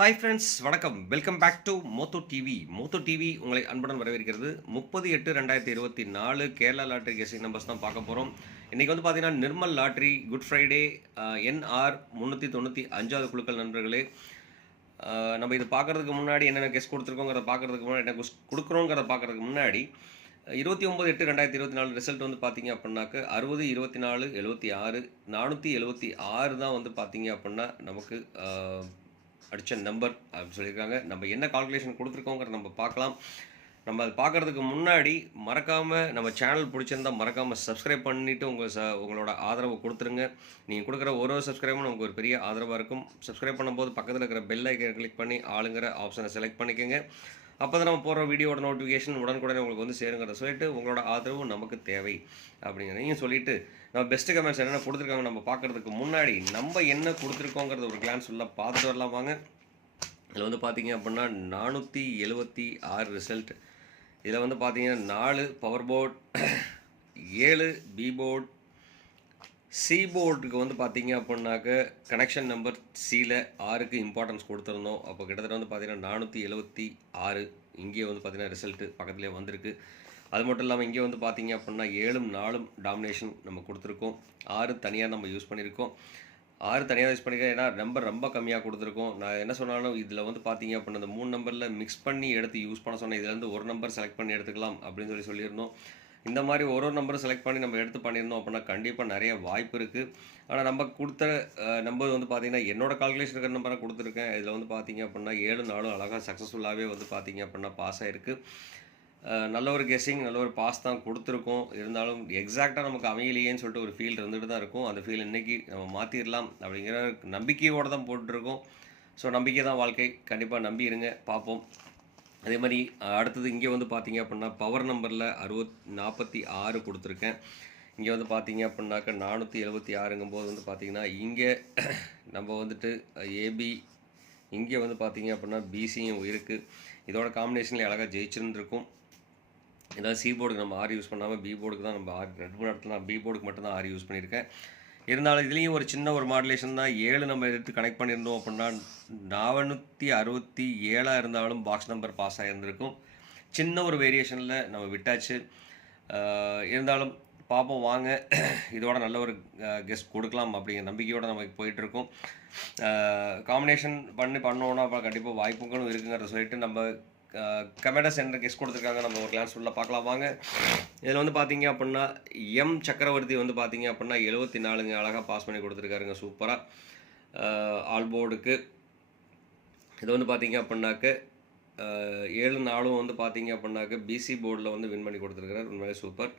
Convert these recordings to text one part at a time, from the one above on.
Hi friends வணக்கம். Welcome back to Motho TV Motho TV உங்களை அன்புடன் வரவேற்கிறது. முப்பது எட்டு ரெண்டாயிரத்தி இருபத்தி நாலு கேரளா லாட்ரி கேசிங் நம்பர்ஸ் தான் பார்க்க போகிறோம் இன்றைக்கி வந்து பார்த்தீங்கன்னா Nirmal lottery good Friday NR முந்நூற்றி தொண்ணூற்றி அஞ்சாவது குழுக்கள் நண்பர்களே. நம்ம இது பார்க்கறதுக்கு முன்னாடி என்னென்ன கெஸ்ட் கொடுத்துருக்கோங்கிறத பார்க்குறதுக்கு முன்னாடி என்ன கொடுக்குறோங்கிறத பார்க்குறதுக்கு முன்னாடி இருபத்தி ஒம்பது எட்டு ரெண்டாயிரத்தி இருபத்தி நாலு ரிசல்ட் வந்து பார்த்தீங்க அப்படின்னாக்க அறுபது இருபத்தி நாலு எழுபத்தி ஆறு நானூற்றி எழுபத்தி ஆறு தான் வந்து பார்த்தீங்க அப்படின்னா நமக்கு அடித்த நம்பர் அப்படின்னு சொல்லியிருக்காங்க. நம்ம என்ன கால்குலேஷன் கொடுத்துருக்கோங்கிற நம்ம பார்க்கலாம். நம்ம அது பார்க்கறதுக்கு முன்னாடி மறக்காமல் நம்ம சேனல் பிடிச்சிருந்தா மறக்காமல் சப்ஸ்கிரைப் பண்ணிவிட்டு உங்கள் ச உங்களோட ஆதரவு கொடுத்துருங்க. நீங்கள் கொடுக்குற ஒரு ஒரு சப்ஸ்கிரைபும் நமக்கு ஒரு பெரிய ஆதரவாக இருக்கும். சப்ஸ்கிரைப் பண்ணும்போது பக்கத்தில் இருக்கிற பெல் ஐக்கனை கிளிக் பண்ணி ஆளுங்கிற ஆப்ஷனை செலக்ட் பண்ணிக்கோங்க. அப்போ தான் நம்ம போடுற வீடியோட நோட்டிஃபிகேஷன் உடனுக்குடனே உங்களுக்கு வந்து சேருங்கிறத சொல்லிட்டு உங்களோட ஆதரவு நமக்கு தேவை அப்படிங்கிறதையும் சொல்லிட்டு நம்ம பெஸ்ட் கமெண்ட்ஸ் என்னென்ன கொடுத்துருக்காங்க நம்ம பார்க்கறதுக்கு முன்னாடி நம்ம என்ன கொடுத்துருக்கோங்கிறத ஒரு கிளான்ஸ் ஃபுல்லாக பார்த்துட்டு வரலாம் வாங்க. இதில் வந்து பார்த்தீங்க அப்படின்னா நானூற்றி எழுபத்தி ஆறு ரிசல்ட் இதில் வந்து பார்த்தீங்கன்னா நாலு பவர் போர்ட் ஏழு பி போர்ட் சி போர்டுக்கு வந்து பார்த்தீங்க அப்படின்னாக்க கனெக்ஷன் நம்பர் சியில் ஆறுக்கு இம்பார்ட்டன்ஸ் கொடுத்துருந்தோம். அப்போ கிட்டத்தட்ட வந்து பார்த்தீங்கன்னா நானூற்றி எழுபத்தி ஆறு இங்கேயே வந்து பார்த்தீங்கன்னா ரிசல்ட்டு பக்கத்துலேயே வந்திருக்கு. அது மட்டும் இல்லாமல் இங்கே வந்து பார்த்தீங்க அப்படின்னா ஏழும் நாலும் டாமினேஷன் நம்ம கொடுத்துருக்கோம். ஆறு தனியாக நம்ம யூஸ் பண்ணியிருக்கோம். ஆறு தனியாக யூஸ் பண்ணிக்கிறேன் ஏன்னா நம்பர் ரொம்ப கம்மியாக கொடுத்துருக்கோம். நான் என்ன சொன்னாலும் இதில் வந்து பார்த்தீங்க அப்படின்னா அந்த மூணு நம்பரில் மிக்ஸ் பண்ணி எடுத்து யூஸ் பண்ண சொன்னேன். இதுலேருந்து ஒரு நம்பர் செலக்ட் பண்ணி எடுத்துக்கலாம் அப்படின்னு சொல்லி சொல்லியிருந்தோம். இந்த மாதிரி ஒரு ஒரு நம்பரும் செலக்ட் பண்ணி நம்ம எடுத்து பண்ணியிருந்தோம் அப்படின்னா கண்டிப்பாக நிறைய வாய்ப்பு இருக்குது ஆனால் நம்ம கொடுத்த நம்பர் வந்து பார்த்தீங்கன்னா என்னோடய கால்குலேஷன் இருக்கிற நம்பரை கொடுத்துருக்கேன். இதில் வந்து பார்த்தீங்க அப்படின்னா ஏழு நாளும் அழகாக சக்ஸஸ்ஃபுல்லாகவே வந்து பார்த்தீங்க அப்படின்னா பாஸ் ஆகிருக்கு நல்ல ஒரு கெஸ்ஸிங் நல்ல ஒரு பாஸ் தான் கொடுத்துருக்கோம். இருந்தாலும் எக்ஸாக்டாக நமக்கு அமையலையேன்னு சொல்லிட்டு ஒரு ஃபீல் இருந்துட்டு தான் இருக்கும். அந்த ஃபீல் இன்றைக்கி நம்ம மாற்றிடலாம் அப்படிங்கிற நம்பிக்கையோடு தான் போட்டுருக்கோம் ஸோ நம்பிக்கை தான் வாழ்க்கை. கண்டிப்பாக நம்பி இருங்க பார்ப்போம். அதே மாதிரி அடுத்தது இங்கே வந்து பார்த்தீங்க அப்படின்னா பவர் நம்பரில் அறுபத் நாற்பத்தி ஆறு கொடுத்துருக்கேன். இங்கே வந்து பார்த்தீங்க அப்படின்னாக்கா நானூற்றி எழுபத்தி ஆறுங்கும்போது வந்து பார்த்தீங்கன்னா இங்கே நம்ம வந்துட்டு ஏபி இங்கே வந்து பார்த்தீங்க அப்படின்னா பிசியும் இருக்குது இதோட காம்பினேஷனில் அழகாக ஜெயிச்சிருந்துருக்கும். ஏதாவது சி போர்டுக்கு நம்ம ஆர் யூஸ் பண்ணாமல் பி போர்டுக்கு தான் நம்ம ஆர் ரெண்டு மூணு இடத்துல நான் பி போர்டுக்கு மட்டும் தான் ஆர் யூஸ் பண்ணியிருக்கேன் இருந்தாலும் இதுலேயும் ஒரு சின்ன ஒரு மாடுலேஷன் தான். ஏழு நம்ம எடுத்து கனெக்ட் பண்ணியிருந்தோம் அப்படின்னா நானூற்றி அறுபத்தி ஏழாக இருந்தாலும் பாக்ஸ் நம்பர் பாஸ் ஆகியிருந்திருக்கும் சின்ன ஒரு வேரியேஷனில் நம்ம விட்டாச்சு. இருந்தாலும் பார்ப்போம் வாங்க. இதோட நல்ல ஒரு கெஸ்ட் கொடுக்கலாம் அப்படிங்கிற நம்பிக்கையோடு நம்ம போயிட்டுருக்கோம். காம்பினேஷன் பண்ணி பண்ணோன்னா அப்புறம் கண்டிப்பாக வாய்ப்புகளும் இருக்குங்கிறத சொல்லிட்டு நம்ம கமெடா சென்டர் கெஸ்ட் கொடுத்துருக்காங்க. நம்ம ஒரு கிளாஸ் ஃபுல்லாக பார்க்கலாம். வாங்க. இதில் வந்து பார்த்தீங்க அப்படின்னா எம் சக்கரவர்த்தி வந்து பார்த்தீங்க அப்படின்னா எழுபத்தி நாலுங்க அழகாக பாஸ் பண்ணி கொடுத்துருக்காருங்க. சூப்பராக ஆல் போர்டுக்கு இது வந்து பார்த்தீங்க அப்படின்னாக்க ஏழு நாளும் வந்து பார்த்தீங்க அப்படின்னாக்க பிசி போர்டில் வந்து வின் பண்ணி கொடுத்துருக்காரு உண்மையிலே சூப்பர்.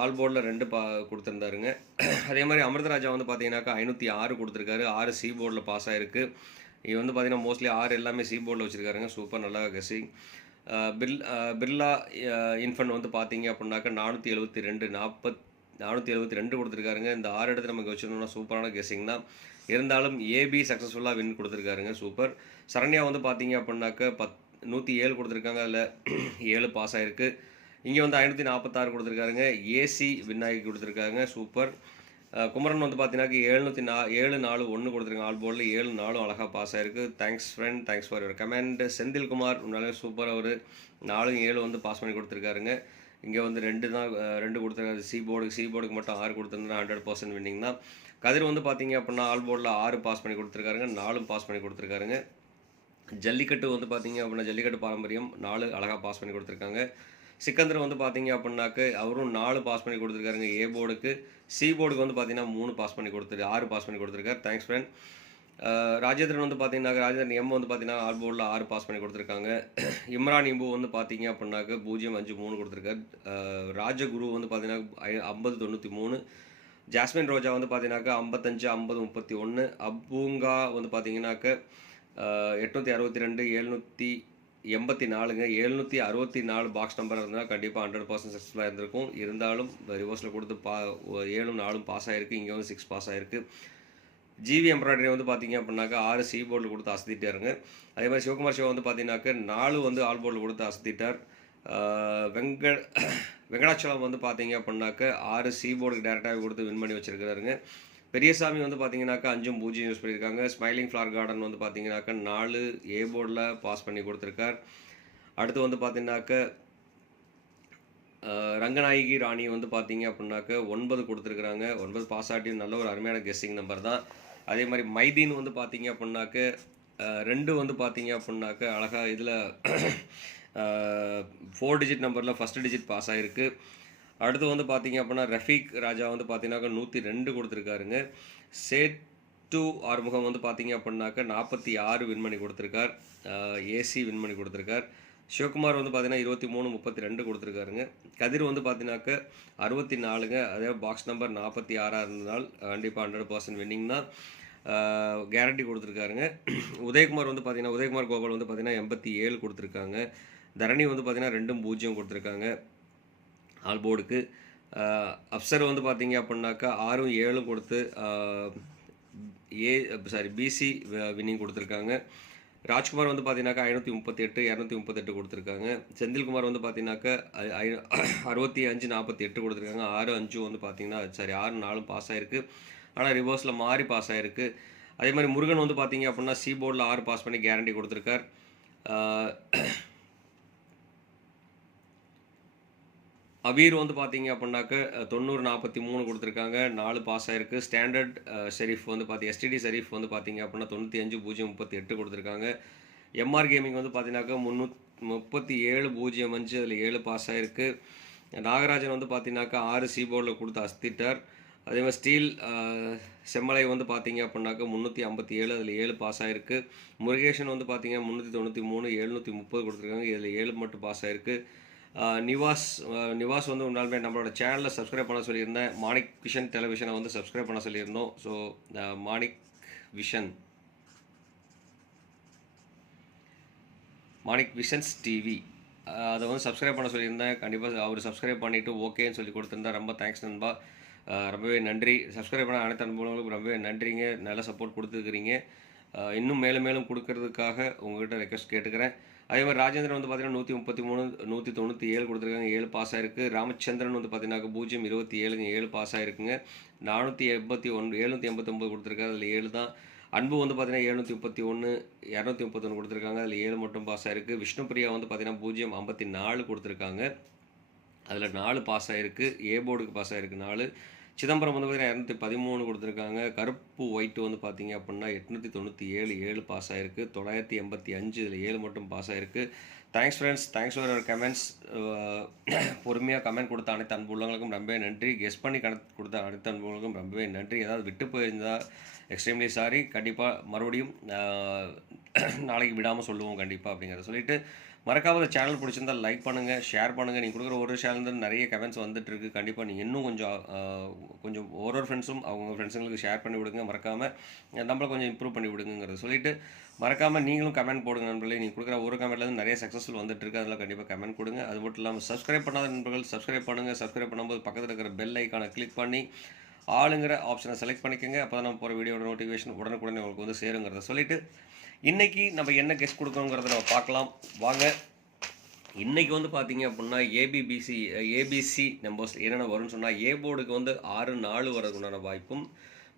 ஆல் போர்டில் ரெண்டு பா கொடுத்துருந்தாருங்க. அதே மாதிரி அமிர்தராஜா வந்து பார்த்தீங்கன்னாக்கா ஐநூற்றி ஆறு கொடுத்துருக்காரு. ஆறு சி போர்டில் பாஸ் ஆகிருக்கு இங்கே வந்து பார்த்தீங்கன்னா மோஸ்ட்லி ஆறு எல்லாமே சி போர்டில் வச்சுருக்காருங்க. சூப்பர் நல்லா கசிங் பில் பிர்லா இன்ஃபன்ட் வந்து பார்த்தீங்க அப்படின்னாக்கா நானூற்றி எழுபத்தி ரெண்டு நாற்பத் நானூற்றி எழுபத்தி ரெண்டு கொடுத்துருக்காருங்க. இந்த ஆறு இடத்துல நமக்கு வச்சுருந்தோம்னா சூப்பரான கெஸிங் தான். இருந்தாலும் ஏபி சக்ஸஸ்ஃபுல்லாக வின் கொடுத்துருக்காருங்க. சூப்பர் சரண்யா வந்து பார்த்தீங்க அப்படின்னாக்க பத் நூற்றி ஏழு கொடுத்துருக்காங்க. அதில் ஏழு பாஸ் ஆகிருக்கு இங்கே வந்து ஐநூற்றி நாற்பத்தாறு கொடுத்துருக்காருங்க. ஏசி வின் ஆகி கொடுத்துருக்காங்க. சூப்பர் குமரன் வந்து பார்த்தீங்கன்னா எழுநூற்றி நா ஏழு நாலு ஒன்று கொடுத்துருக்காங்க. ஆல் போர்டில் ஏழு நாலும் அழகாக பாஸ் ஆயிருக்கு. Thanks friend thanks for your comment Senthilkumar உன்னாலே சூப்பராக ஒரு நாலும் ஏழு வந்து பாஸ் பண்ணி கொடுத்துருக்காருங்க. இங்கே வந்து ரெண்டு தான் ரெண்டு கொடுத்துருக்காரு. சி போர்டுக்கு சி போர்டுக்கு மட்டும் ஆறு கொடுத்துருந்தா ஹண்ட்ரட் பர்சன்ட் வின்னிங் தான். கதிர் வந்து பார்த்தீங்க அப்படின்னா ஆல் போர்டில் ஆறு பாஸ் பண்ணி கொடுத்துருக்காருங்க. நாலும் பாஸ் பண்ணி கொடுத்துருக்காருங்க. ஜல்லிக்கட்டு வந்து பார்த்தீங்க அப்படின்னா ஜல்லிக்கட்டு பாரம்பரியம். நாலு அழகாக பாஸ் பண்ணி கொடுத்துருக்காங்க. சிக்கந்தர் வந்து பார்த்தீங்க அப்படின்னாக்க அவரும் நாலு பாஸ் பண்ணி கொடுத்துருக்காருங்க. ஏ போர்டுக்கு சி போர்டுக்கு வந்து பார்த்தீங்கன்னா மூணு பாஸ் பண்ணி கொடுத்துரு ஆறு பாஸ் பண்ணி கொடுத்துருக்காரு. தேங்க்ஸ் ஃப்ரெண்ட் ராஜேந்திரன் வந்து பார்த்தீங்கன்னா ராஜேந்திரன் எம் வந்து பார்த்தீங்கன்னா ஆறு போர்டில் ஆறு பாஸ் பண்ணி கொடுத்துருக்காங்க. இம்ரான் இம்பு வந்து பார்த்தீங்க அப்படின்னாக்க பூஜ்ஜியம் அஞ்சு மூணு கொடுத்துருக்காரு. ராஜகுரு வந்து பார்த்தீங்கன்னா ஐ- ஐம்பது தொண்ணூற்றி மூணு. ஜாஸ்மின் ரோஜா வந்து பார்த்தீங்கன்னாக்கா ஐம்பத்தஞ்சு ஐம்பது முப்பத்தி ஒன்று அபூங்கா வந்து பார்த்தீங்கன்னாக்க எட்நூற்றி அறுபத்தி ரெண்டு எழுநூற்றி எண்பத்தி நாலுங்க எழுநூற்றி அறுபத்தி நாலு பாக்ஸ் நம்பர் இருந்தால் கண்டிப்பாக ஹண்ட்ரட் பர்சன்ட் சக்ஸஸ்ஃபுல்லாக இருந்திருக்கும். இருந்தாலும் ரிவர்ஸில் கொடுத்து பா ஏழும் நாலும் பாஸ் ஆகிருக்கு இங்கே வந்து சிக்ஸ் பாஸ் ஆகிருக்கு ஜிவி எம்ப்ராய்டரி வந்து பார்த்தீங்க அப்படின்னாக்கா ஆறு சி போர்டில் கொடுத்து அசத்திட்டாருங்க. அதே மாதிரி சிவகுமார் சிவா வந்து பார்த்தீங்கன்னாக்க நாலு வந்து ஆல் போர்டில் கொடுத்து அசத்திட்டார். வெங்க வெங்கடாச்சலம் வந்து பார்த்தீங்க அப்படின்னாக்க ஆறு சி போர்டுக்கு டேரெக்டாக கொடுத்து வின் பண்ணி வச்சுருக்கிறாருங்க. பெரியசாமி வந்து பார்த்தீங்கன்னாக்கா அஞ்சும் பூஜ்ஜியம் யூஸ் பண்ணியிருக்காங்க. ஸ்மைலிங் ஃப்ளார் கார்டன் வந்து பார்த்தீங்கன்னாக்கா நாலு ஏ போர்டில் பாஸ் பண்ணி கொடுத்துருக்கார். அடுத்து வந்து பார்த்தீங்கன்னாக்க ரங்கநாயகி ராணி வந்து பார்த்தீங்க அப்படின்னாக்க ஒன்பது கொடுத்துருக்குறாங்க. ஒன்பது பாஸ் ஆட்டியும் நல்ல ஒரு அருமையான கெஸ்டிங் நம்பர் தான். அதே மாதிரி மைதீன் வந்து பார்த்தீங்க அப்படின்னாக்க ரெண்டு வந்து பார்த்தீங்க அப்படின்னாக்க அழகாக இதில் ஃபோர் டிஜிட் நம்பரில் ஃபஸ்ட் டிஜிட் பாஸ் ஆகிருக்கு அடுத்து வந்து பார்த்தீங்க அப்படின்னா ரஃபீக் ராஜா வந்து பார்த்தீங்கன்னாக்கா நூற்றி ரெண்டு கொடுத்துருக்காருங்க. சேட்டு ஆறுமுகம் வந்து பார்த்தீங்க அப்படின்னாக்கா நாற்பத்தி ஆறு விண்மணி கொடுத்துருக்கார். ஏசி விண்மணி கொடுத்துருக்கார். சிவகுமார் வந்து பார்த்தீங்கன்னா இருபத்தி மூணு முப்பத்தி ரெண்டு கொடுத்துருக்காருங்க. கதிர் வந்து பார்த்தீங்கன்னாக்க அறுபத்தி நாலுங்க. அதே பாக்ஸ் நம்பர் நாற்பத்தி ஆறாக இருந்ததால் கண்டிப்பாக ஹண்ட்ரட் பர்சன்ட் வின்னிங்னா கேரண்டி கொடுத்துருக்காருங்க. உதயகுமார் வந்து பார்த்தீங்கன்னா உதயகுமார் கோபால் வந்து பார்த்தீங்கன்னா எண்பத்தி ஏழு கொடுத்துருக்காங்க. தரணி வந்து பார்த்தீங்கன்னா ரெண்டும் பூஜ்ஜியம் கொடுத்துருக்காங்க. ஆல் போர்டுக்கு. அப்சர் வந்து பார்த்தீங்க அப்படின்னாக்கா ஆறும் ஏழும் கொடுத்து ஏ சாரி பிசி வின்னிங் கொடுத்துருக்காங்க. ராஜ்குமார் வந்து பார்த்தீங்கன்னாக்கா ஐநூற்றி முப்பத்தெட்டு இரநூத்தி முப்பத்தெட்டு கொடுத்துருக்காங்க. செந்தில்குமார் வந்து பார்த்தீங்கன்னாக்கா ஐ- அறுபத்தி அஞ்சு நாற்பத்தி எட்டு கொடுத்துருக்காங்க. ஆறு அஞ்சு வந்து பார்த்தீங்கன்னா சாரி ஆறு நாலும் பாஸ் ஆகிருக்கு ஆனால் ரிவர்ஸில் மாறி பாஸ் ஆகிருக்கு அதே மாதிரி முருகன் வந்து பார்த்தீங்க அப்படின்னா சி போர்டில் ஆறு பாஸ் பண்ணி கேரண்டி கொடுத்துருக்கார். அபீர் வந்து பார்த்தீங்க அப்படின்னாக்க தொண்ணூறு நாற்பத்தி மூணு கொடுத்துருக்காங்க. நாலு பாஸ் ஆயிருக்கு. ஸ்டாண்டர்ட் ஷெரீஃப் வந்து பார்த்தி எஸ்டிடி ஷெரீஃப் வந்து பார்த்தீங்க அப்படின்னா தொண்ணூற்றி அஞ்சு பூஜ்ஜியம் முப்பத்தி எட்டு கொடுத்துருக்காங்க. எம்ஆர் கேமிங் வந்து பார்த்தீங்கன்னாக்கா முந்நூத் முப்பத்தி ஏழு பூஜ்ஜியம் அஞ்சு அதில் ஏழு பாஸ் ஆயிருக்கு. நாகராஜன் வந்து பார்த்தீங்கன்னாக்கா ஆறு சி போர்டில் கொடுத்து அஸ்திட்டார் அதே மாதிரி ஸ்டீல் செம்மலை வந்து பார்த்தீங்க அப்படின்னாக்கா முந்நூற்றி ஐம்பத்தி ஏழு அதில் ஏழு பாஸ் ஆயிருக்கு. முருகேஷன் வந்து பார்த்தீங்கன்னா முந்நூற்றி தொண்ணூற்றி மூணு எழுநூற்றி முப்பது கொடுத்துருக்காங்க. இதில் ஏழு மட்டும் பாஸ் ஆயிருக்கு. நிவாஸ் நிவாஸ் வந்து உன்னாலுமே நம்மளோட சேனலை சப்ஸ்கிரைப் பண்ண சொல்லியிருந்தேன். மாணிக் விஷன் டெலிவிஷனை வந்து சப்ஸ்கிரைப் பண்ண சொல்லியிருந்தோம். So Manik vision Manik visions TV அதை வந்து சப்ஸ்கிரைப் பண்ண சொல்லியிருந்தேன். கண்டிப்பாக அவர் சப்ஸ்கிரைப் பண்ணிவிட்டு ஓகேன்னு சொல்லி கொடுத்துருந்தா ரொம்ப தேங்க்ஸ் நண்பா. ரொம்பவே நன்றி. சப்ஸ்கிரைப் பண்ண அனைத்து அனுபவங்களுக்கும் ரொம்பவே நன்றிங்க. நல்ல சப்போர்ட் கொடுத்துருக்குறீங்க. இன்னும் மேலும் மேலும் கொடுக்கறதுக்காக உங்கள்கிட்ட ரெக்வஸ்ட் கேட்டுக்கிறேன். அதே மாதிரி ராஜேந்திரன் வந்து பார்த்தீங்கன்னா நூற்றி முப்பத்தி மூணு நூற்றி தொண்ணூற்றி ஏழு கொடுத்துருக்காங்க ஏழு பாஸ் ஆயிருக்கு. ராமச்சந்திரன் வந்து பார்த்தீங்கன்னா பூஜ்ஜியம் இருபத்தி ஏழுங்க ஏழு பாஸ் ஆயிருக்குங்க. நானூற்றி எண்பத்தி ஒன்று எழுநூற்றி எண்பத்தொம்பது கொடுத்துருக்காரு அதில் ஏழு தான். அன்பு வந்து பார்த்தீங்கன்னா எழுநூற்றி முப்பத்தி ஒன்று இரநூத்தி முப்பத்தொன்று கொடுத்துருக்காங்க அதில் ஏழு மட்டும் பாஸ் ஆயிருக்கு. விஷ்ணுபிரியா வந்து பார்த்தீங்கன்னா பூஜ்ஜியம் ஐம்பத்தி நாலு கொடுத்துருக்காங்க அதில் நாலு பாஸ் ஆயிருக்கு. ஏ போர்டுக்கு பாஸ் ஆயிருக்கு நாலு. சிதம்பரம் வந்து பார்த்தீங்கன்னா இரநூத்தி பதிமூணு கொடுத்துருக்காங்க. கருப்பு ஒயிட் வந்து பார்த்தீங்க அப்படின்னா எட்நூற்றி தொண்ணூற்றி ஏழு ஏழு பாஸ் ஆயிருக்கு. தொள்ளாயிரத்தி எண்பத்தி அஞ்சு இதில் ஏழு மட்டும் பாஸ் ஆயிருக்கு. Thanks friends thanks for your comments பொறுமையாக கமெண்ட் கொடுத்த அனைத்து அன்பு உள்ளவங்களுக்கும் ரொம்பவே நன்றி. கெஸ் பண்ணி கணக்கு கொடுத்த அனைத்து அன்பு உள்ளவங்களுக்கும் ரொம்பவே நன்றி. ஏதாவது விட்டு போயிருந்தால் எக்ஸ்ட்ரீம்லி சாரி கண்டிப்பாக மறுபடியும் நாளைக்கு விடாமல் சொல்லுவோம் கண்டிப்பாக அப்படிங்கிறத சொல்லிவிட்டு மறக்காம சேனல் பிடிச்சிருந்தா லைக் பண்ணுங்கள் ஷேர் பண்ணுங்கள் நீங்கள் கொடுக்குற ஒரு சேனல் நிறைய கமெண்ட்ஸ் வந்துட்டுருக்கு கண்டிப்பாக நீங்கள் இன்னும் கொஞ்சம் கொஞ்சம் ஒரு ஒரு ஃப்ரெண்ட்ஸும் அவங்க ஃப்ரெண்ட்ஸுங்களுக்கு ஷேர் பண்ணி விடுங்க. மறக்காமல் நம்மளை கொஞ்சம் இம்ப்ரூவ் பண்ணி விடுங்கிறத சொல்லிட்டு மறக்காமல் நீங்களும் கமெண்ட் போடுங்க நண்பர்களே. நீங்கள் கொடுக்குற ஒரு கமெண்ட்லேருந்து நிறைய சக்ஸஸ்ஃபுல் வந்துட்டுருக்கு அதெல்லாம் கண்டிப்பாக கமெண்ட் கொடுங்க. அது மட்டும் இல்லாமல் சப்ஸ்கிரைப் பண்ணாத நண்பர்கள் சப்ஸ்கிரைப் பண்ணுங்கள் சப்ஸ்கிரைப் பண்ணும்போது பக்கத்தில் இருக்கிற பெல் ஐக்கானை கிளிக் பண்ணி ஆளுங்கிற ஆப்ஷனை செலக்ட் பண்ணிக்கோங்க. அப்போ தான் நம்ம போகிற வீடியோட நோட்டிஃபிகேஷன் உடனுக்குடனே உங்களுக்கு வந்து சேருங்கிறத சொல்லிட்டு இன்னைக்கு நம்ம என்ன கெஸ்ட் கொடுக்கணுங்கிறத நம்ம பார்க்கலாம். வாங்க. இன்னைக்கு வந்து பார்த்தீங்க அப்படின்னா ஏபிபிசி ஏபிசி நம்பர்ஸ் என்னென்ன வரும்னு சொன்னால் ஏ போர்டுக்கு வந்து ஆறு நாலு வரதுக்குண்டான வாய்ப்பும்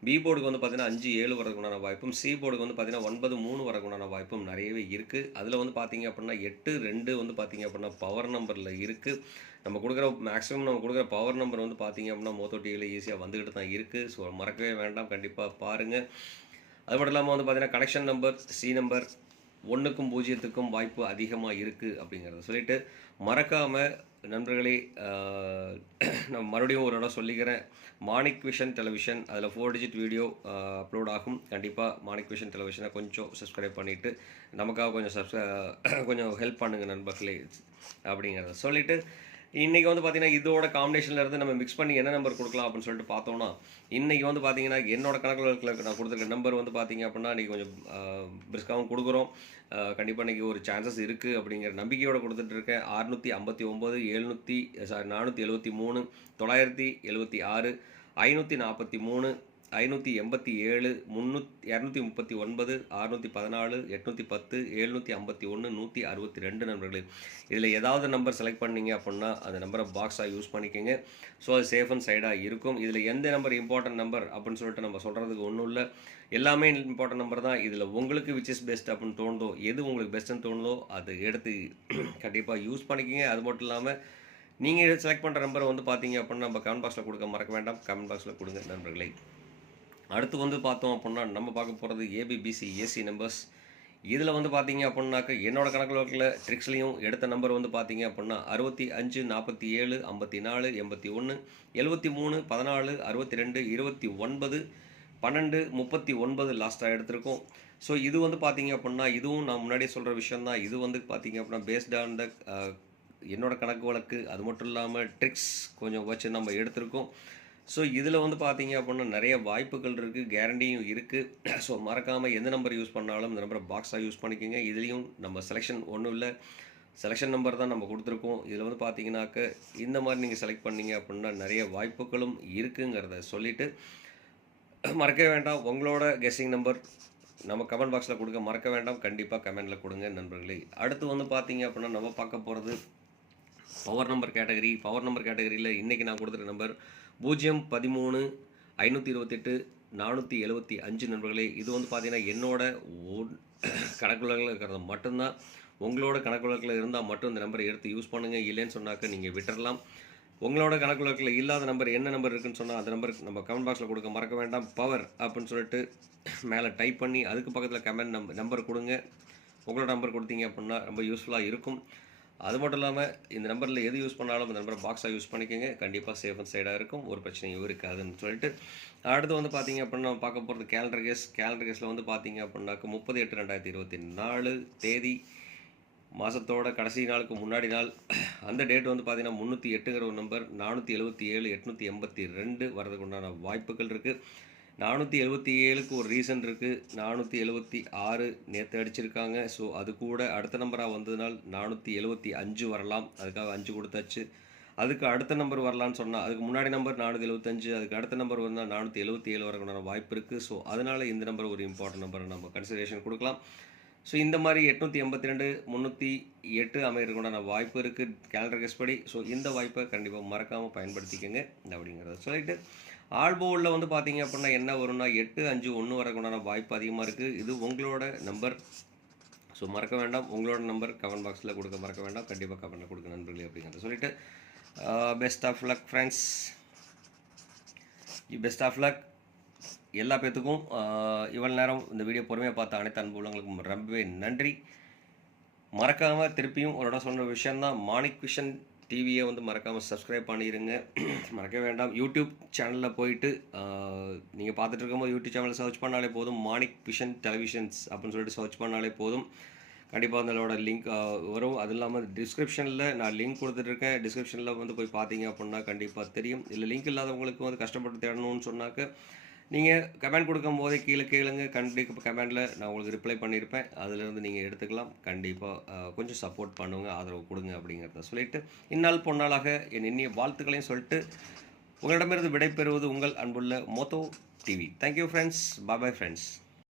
பி போர்டுக்கு வந்து பார்த்தீங்கன்னா அஞ்சு ஏழு வரதுக்குண்டான வாய்ப்பும் சி போர்டுக்கு வந்து பார்த்தீங்கன்னா ஒன்பது மூணு வரதுக்குண்டான வாய்ப்பும் நிறையவே இருக்குது அதில் வந்து பார்த்தீங்க அப்படின்னா எட்டு ரெண்டு வந்து பார்த்தீங்க அப்படின்னா பவர் நம்பரில் இருக்குது நம்ம கொடுக்குற மேக்ஸிமம் நம்ம கொடுக்குற பவர் நம்பர் வந்து பார்த்தீங்க அப்படின்னா மோத்தோ டிவியில் ஈஸியாக வந்துக்கிட்டு தான் இருக்குது ஸோ மறக்கவே வேண்டாம். கண்டிப்பாக பாருங்கள் அது மட்டும் இல்லாமல் வந்து பார்த்தீங்கன்னா கனெக்ஷன் நம்பர் சி நம்பர் ஒன்றுக்கும் பூஜ்ஜியத்துக்கும் வாய்ப்பு அதிகமாக இருக்குது அப்படிங்கிறத சொல்லிட்டு மறக்காமல் நண்பர்களே நான் மறுபடியும் ஒரு இடம் சொல்லிக்கிறேன். மாணிக் விஷன் டெலிவிஷன் அதில் ஃபோர் டிஜிட் வீடியோ அப்லோட் ஆகும். கண்டிப்பாக மாணிக் விஷன் டெலிவிஷனை கொஞ்சம் சப்ஸ்கிரைப் பண்ணிவிட்டு நமக்காக கொஞ்சம் சப்ஸ் கொஞ்சம் ஹெல்ப் பண்ணுங்கள் நண்பர்களே அப்படிங்கிறத சொல்லிவிட்டு இன்றைக்கி வந்து பார்த்தீங்கன்னா இதோட காம்பினேஷனில் இருந்து நம்ம மிக்ஸ் பண்ணி என்ன நம்பர் கொடுக்கலாம் அப்படின்னு சொல்லிட்டு பார்த்தோம்னா இன்றைக்கி வந்து பார்த்தீங்கன்னா என்னோட கணக்கில் இருக்கிற நான் கொடுத்துருக்க நம்பர் வந்து பார்த்தீங்க அப்படின்னா இன்றைக்கி கொஞ்சம் பிரிஸ்காகவும் கொடுக்குறோம். கண்டிப்பாக இன்றைக்கி ஒரு சான்சஸ் இருக்குது அப்படிங்கிற நம்பிக்கையோடு கொடுத்துட்டு இருக்கேன் அறுநூற்றி ஐம்பத்தி ஒம்பது எழுநூற்றி சாரி நானூற்றி எழுபத்தி மூணு தொள்ளாயிரத்தி எழுபத்தி ஆறு ஐநூற்றி நாற்பத்தி மூணு ஐநூற்றி எண்பத்தி ஏழு முந்நூத் இரநூத்தி முப்பத்தி ஒன்பது அறுநூற்றி பதினாலு எட்நூற்றி பத்து எழுநூற்றி ஐம்பத்தி ஒன்று நூற்றி அறுபத்தி ரெண்டு நண்பர்களே. இதில் ஏதாவது நம்பர் செலக்ட் பண்ணீங்க அப்படின்னா அந்த நம்பரை பாக்ஸாக யூஸ் பண்ணிக்கோங்க. ஸோ அது சேஃப் அண்ட் சைடாக இருக்கும். இதில் எந்த நம்பர் இம்பார்ட்டன்ட் நம்பர் அப்படின்னு சொல்லிட்டு நம்ம சொல்கிறதுக்கு ஒன்றும் இல்லை. எல்லாமே இம்பார்ட்டன்ட் நம்பர் தான். இதில் உங்களுக்கு விச் இஸ் பெஸ்ட் அப்படின்னு தோணுதோ எது உங்களுக்கு பெஸ்ட்டுன்னு தோணுதோ அது எடுத்து கண்டிப்பாக யூஸ் பண்ணிக்கோங்க. அது மட்டும் இல்லாமல் நீங்கள் செலக்ட் பண்ணுற நம்பரை வந்து பார்த்தீங்க அப்படின்னா நம்ம கமெண்ட் பாக்ஸில் கொடுக்க மறக்க வேண்டாம். கமெண்ட் பாக்ஸில் கொடுங்க நண்பர்களே. அடுத்து வந்து பார்த்தோம் அப்படின்னா நம்ம பார்க்க போகிறது ஏபிபிசி ஏசி நம்பர்ஸ் இதில் வந்து பார்த்தீங்க அப்படின்னாக்க என்னோடய கணக்கில் இருக்கிற ட்ரிக்ஸ்லையும் எடுத்த நம்பர் வந்து பார்த்தீங்க அப்படின்னா அறுபத்தி அஞ்சு நாற்பத்தி ஏழு ஐம்பத்தி நாலு எண்பத்தி ஒன்று எழுபத்தி மூணு பதினாலு அறுபத்தி ரெண்டு இருபத்தி ஒன்பது பன்னெண்டு முப்பத்தி ஒன்பது லாஸ்ட்டாக எடுத்திருக்கோம். ஸோ இது வந்து பார்த்தீங்க அப்படின்னா இதுவும் நான் முன்னாடியே சொல்கிற விஷயந்தான் இது வந்து பார்த்தீங்க அப்படின்னா பேஸ்ட் ஆன் த என்னோட கணக்கு வழக்கு. அது மட்டும் இல்லாமல் ட்ரிக்ஸ் கொஞ்சம் வச்சு நம்ம எடுத்திருக்கோம். ஸோ இதில் வந்து பார்த்தீங்க அப்படின்னா நிறைய வாய்ப்புகள் இருக்குது கேரண்டியும் இருக்குது ஸோ மறக்காமல் எந்த நம்பர் யூஸ் பண்ணாலும் இந்த நம்பரை பாக்ஸாக யூஸ் பண்ணிக்கோங்க. இதுலேயும் நம்ம செலெக்ஷன் ஒன்றும் இல்லை. செலெக்ஷன் நம்பர் தான் நம்ம கொடுத்துருக்கோம். இதில் வந்து பார்த்தீங்கன்னாக்க இந்த மாதிரி நீங்கள் செலக்ட் பண்ணீங்க அப்படின்னா நிறைய வாய்ப்புகளும் இருக்குங்கிறத சொல்லிவிட்டு மறக்க வேண்டாம். உங்களோட கெஸ்ஸிங் நம்பர் நம்ம கமெண்ட் பாக்ஸில் கொடுக்க மறக்க வேண்டாம். கண்டிப்பாக கமெண்டில் கொடுங்க நண்பர்களே. அடுத்து வந்து பார்த்தீங்க அப்படின்னா நம்ம பார்க்க போகிறது power number category power number கேட்டகரியில் இன்றைக்கி நான் கொடுத்துருக்க நம்பர் பூஜ்ஜியம் பதிமூணு ஐநூற்றி இருபத்தெட்டு நானூற்றி எழுபத்தி அஞ்சு நண்பர்களே இது வந்து பார்த்தீங்கன்னா என்னோட ஒன் கணக்குலகில் இருக்கிறது மட்டும்தான். உங்களோட கணக்குலகில் இருந்தால் மட்டும் இந்த நம்பரை எடுத்து யூஸ் பண்ணுங்கள் இல்லைன்னு சொன்னாக்க நீங்கள் விட்டுறலாம். உங்களோட கணக்குலகில் இல்லாத நம்பர் என்ன நம்பர் இருக்குன்னு சொன்னால் அந்த நம்பருக்கு நம்ம கமெண்ட் பாக்ஸில் கொடுக்க மறக்க வேண்டாம். பவர் அப்படின்னு சொல்லிட்டு மேலே டைப் பண்ணி அதுக்கு பக்கத்தில் கமெண்ட் நம்பர் நம்பர் கொடுங்க. உங்களோட நம்பர் கொடுத்தீங்க அப்படின்னா ரொம்ப யூஸ்ஃபுல்லாக இருக்கும். அது மட்டும் இல்லாமல் இந்த நம்பரில் எது யூஸ் பண்ணாலும் இந்த நம்பரை பாக்ஸாக யூஸ் பண்ணிக்கோங்க. கண்டிப்பாக சேஃப் அண்ட் சைடாக இருக்கும். ஒரு பிரச்சனையும் இருக்காதுன்னு சொல்லிட்டு அடுத்து வந்து பார்த்தீங்க அப்படின்னா நம்ம பார்க்க போகிறது கேலண்டர் கேஸ் கேலண்டர் கேஸில் வந்து பார்த்தீங்க அப்படின்னாக்க முப்பது எட்டு ரெண்டாயிரத்தி இருபத்தி நாலு தேதி மாதத்தோட கடைசி நாளுக்கு முன்னாடி நாள். அந்த டேட் வந்து பார்த்தீங்கன்னா முந்நூற்றி எட்டுங்கிற ஒரு நம்பர் நானூற்றி எழுபத்தி ஏழு எட்நூற்றி எண்பத்தி ரெண்டு வரதுக்கு உண்டான வாய்ப்புகள் இருக்குது நானூற்றி எழுபத்தி ஏழுக்கு ஒரு ரீசன் இருக்குது நானூற்றி எழுபத்தி ஆறு நேற்று அடிச்சிருக்காங்க. ஸோ அது கூட அடுத்த நம்பராக வந்ததுனால் நானூற்றி எழுபத்தி அஞ்சு வரலாம். அதுக்காக அஞ்சு கொடுத்தாச்சு. அதுக்கு அடுத்த நம்பர் வரலான்னு சொன்னால் அதுக்கு முன்னாடி நம்பர் நானூற்றி எழுபத்தஞ்சு அதுக்கு அடுத்த நம்பர் வந்தால் நானூற்றி எழுபத்தி ஏழு வரக்கூடிய வாய்ப்பு இருக்குது ஸோ அதனால் இந்த நம்பர் ஒரு இம்பார்ட்டன்ட் நம்பரை நம்ம கன்சிடரேஷன் கொடுக்கலாம். ஸோ இந்த மாதிரி எட்நூற்றி எண்பத்தி ரெண்டு முந்நூற்றி எட்டு அமைகிறதுக்குண்டான வாய்ப்பு இருக்குது கேலண்டர் கெஸ் படி. ஸோ இந்த வாய்ப்பை கண்டிப்பாக மறக்காமல் பயன்படுத்திக்கோங்க. அப்படிங்கிறத சொல்லிட்டு ஆல்போவில் வந்து பார்த்தீங்க அப்படின்னா என்ன வரும்னா எட்டு அஞ்சு ஒன்று வரக்குண்டான வாய்ப்பு அதிகமாக இருக்குது இது உங்களோட நம்பர். ஸோ மறக்க வேண்டாம். உங்களோட நம்பர் கமெண்ட் பாக்ஸில் கொடுக்க மறக்க வேண்டாம். கண்டிப்பாக கமெண்ட்டில் கொடுக்க நண்பர்களே அப்படிங்கிறத சொல்லிவிட்டு best of luck friends best of luck எல்லா பேத்துக்கும் இவ்வளோ நேரம் இந்த வீடியோ பொறுமையாக பார்த்த அனைத்து அன்புள்ளவங்களுக்கும் ரொம்பவே நன்றி. மறக்காமல் திருப்பியும் ஒரு இடம் சொன்ன விஷயந்தான் மாணிக் விஷன் டிவியை வந்து மறக்காமல் சப்ஸ்கிரைப் பண்ணிடுங்க மறக்க வேண்டாம். யூடியூப் சேனலில் போயிட்டு நீங்கள் பார்த்துட்டு இருக்கும்போது யூடியூப் சேனலில் சர்ச் பண்ணாலே போதும். மானிக் விஷன் டெலிவிஷன்ஸ் அப்படின்னு சொல்லிட்டு சர்ச் பண்ணாலே போதும். கண்டிப்பாக அதனோட லிங்க் வரும். அது இல்லாமல் டிஸ்கிரிப்ஷனில் நான் லிங்க் கொடுத்துட்ருக்கேன் டிஸ்கிரிப்ஷனில் வந்து போய் பார்த்தீங்க அப்படின்னா கண்டிப்பாக தெரியும். இல்லை லிங்க் இல்லாதவங்களுக்கு வந்து கஷ்டப்பட்டு தேடணும்னு சொன்னாக்க நீங்கள் கமெண்ட் கொடுக்கும் போதே கீழே கேளுங்க. கண்டிப்பாக கமெண்டில் நான் உங்களுக்கு ரிப்ளை பண்ணியிருப்பேன் அதிலிருந்து நீங்கள் எடுத்துக்கலாம். கண்டிப்பாக கொஞ்சம் சப்போர்ட் பண்ணுங்க. ஆதரவு கொடுங்க அப்படிங்கிறத சொல்லிட்டு இந்நாள் பொன்னாளாக என் எண்ணிய வாழ்த்துக்களையும் சொல்லிட்டு உங்களிடமிருந்து விடைபெறுவது உங்கள் அன்புள்ள Motho TV. Thank you friends bye friends